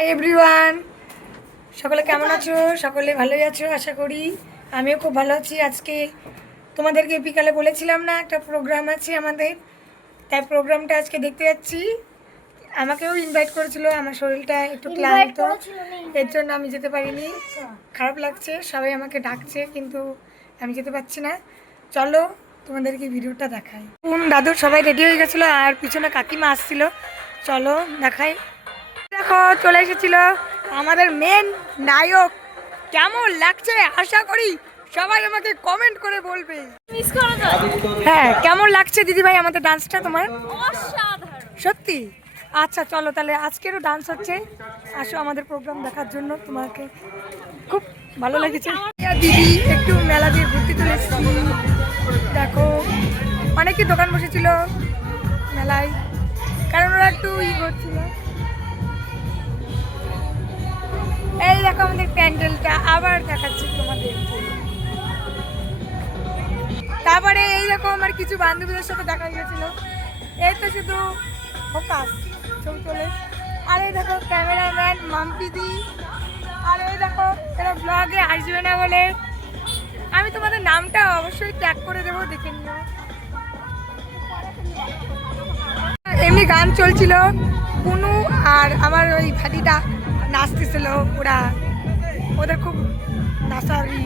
Hi everyone, সকলে কেমন আছো? সকলে ভালোই আছো আশা করি। আমিও খুব ভালো আছি। আজকে তোমাদেরকে বিকালে বলেছিলাম না একটা প্রোগ্রাম আছে আমাদের, তাই প্রোগ্রামটা আজকে দেখতে যাচ্ছি। আমাকেও ইনভাইট করেছিল, আমার শরীরটা একটু ক্লান্ত, এর জন্য আমি যেতে পারিনি। খারাপ লাগছে, সবাই আমাকে ডাকছে কিন্তু আমি যেতে পারছি না। চলো তোমাদেরকে ভিডিওটা দেখাই। দাদুর সবাই রেডি হয়ে গেছিলো আর পিছনে কাকিমা আসছিল, চলো দেখাই। দেখো চলে এসেছিল আমাদের মেন নায়ক। কেমন লাগছে আশা করি সবাই আমাকে কমেন্ট করে বলবে। হ্যাঁ, কেমন লাগছে দিদিভাই আমাদের ডান্সটা তোমার? সত্যি? আচ্ছা চলো তাহলে আজকেরও ডান্স হচ্ছে, আসো আমাদের প্রোগ্রাম দেখার জন্য। তোমাকে খুব ভালো লেগেছে দিদি। একটু মেলা দিয়ে ঘুরতে চলে এসেছি। দেখো অনেকই দোকান বসেছিল মেলায়, কারণ ওরা একটু করছিল। এই দেখো আমাদের প্যান্ডেলটা আবার দেখাচ্ছি তোমাদের। তারপরে এই দেখো আমার কিছু বান্ধবীদের সাথে দেখা গিয়েছিল। এই তো শুধু ফোকাস ছবি তোলে। আর এই দেখো ক্যামেরাম্যান মাম্পিদি। আর এই দেখো এরা ব্লগে আসবে না বলে, আমি তোমাদের নামটা অবশ্যই ট্যাগ করে দেবো, দেখে নিও। এমনি গান চলছিল, পুনু আর আমার ওই ভাতিটা নাচতেছিল। ওদের খুব নাচারি।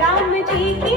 राम जी